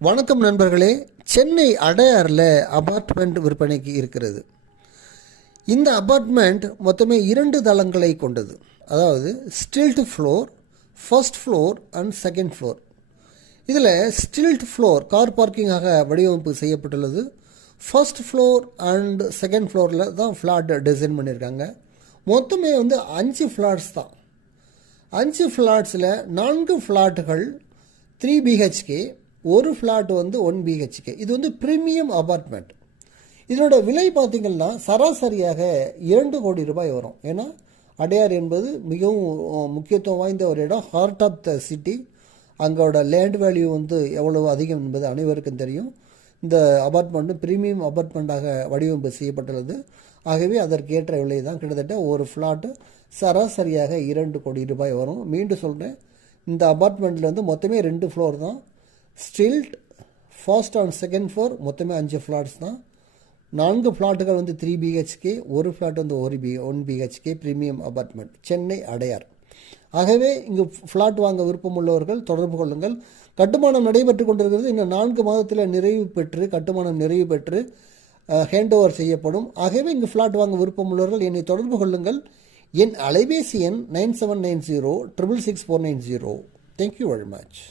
வணக்கம் நண்பர்களே. சென்னை அடையாறில் அபார்ட்மெண்ட் விற்பனைக்கு இருக்கிறது. இந்த அபார்ட்மெண்ட் மொத்தமே 2 தளங்களை கொண்டது. அதாவது ஸ்டில்ட் floor, first floor and second floor. இதில் ஸ்டில்ட் ஃப்ளோர் கார் பார்க்கிங்காக வடிவமைப்பு செய்யப்பட்டுள்ளது. ஃபர்ஸ்ட் ஃப்ளோர் அண்ட் செகண்ட் ஃப்ளோரில் தான் ஃப்ளாட் டிசைன் பண்ணியிருக்காங்க. மொத்தமே 5 ஃப்ளாட்ஸ் தான். 5 ஃப்ளாட்ஸில் 4 ஃப்ளாட்டுகள் 3 BHK, ஒரு ஃப்ளாட் 1 BHK. இது ப்ரீமியம் அபார்ட்மெண்ட். இதனோட விலை பார்த்திங்கன்னா சராசரியாக 2 கோடி ரூபாய் வரும். ஏன்னா அடையார் என்பது மிகவும் முக்கியத்துவம் வாய்ந்த ஒரு இடம், ஹார்ட் ஆஃப் த சிட்டி. அங்கோட லேண்ட் வேல்யூ எவ்வளவு அதிகம் என்பது அனைவருக்கும் தெரியும். இந்த அபார்ட்மெண்ட்டு ப்ரீமியம் அபார்ட்மெண்ட்டாக வடிவமைப்பு செய்யப்பட்டுள்ளது. ஆகவே அதற்கேற்ற விலை தான். கிட்டத்தட்ட ஒரு ஃப்ளாட்டு சராசரியாக 2 கோடி ரூபாய் வரும். மீண்டும் சொல்கிறேன், இந்த அபார்ட்மெண்ட்டில் மொத்தமே 2 ஃப்ளோர் தான். ஸ்டில்ட் ஃபர்ஸ்ட் அண்ட் செகண்ட் ஃப்ளோர் மொத்தமே 5 ஃப்ளாட்ஸ் தான். 4 ஃப்ளாட்டுகள் 3 BHK, ஒரு flat 1 BHK premium apartment, Chennai Adyar. ஆகவே இங்கு ஃப்ளாட் வாங்க விருப்பம் உள்ளவர்கள் தொடர்பு கொள்ளுங்கள். கட்டுமானம் நடைபெற்று கொண்டிருக்கிறது. இன்னும் 4 மாதத்தில் கட்டுமானம் நிறைவு பெற்று ஹேண்ட் ஓவர் செய்யப்படும். ஆகவே இங்கு ஃப்ளாட் வாங்க விருப்பம் உள்ளவர்கள் என்னை தொடர்பு கொள்ளுங்கள். என் அலைபேசி எண் 9790 666 490. Thank you very much.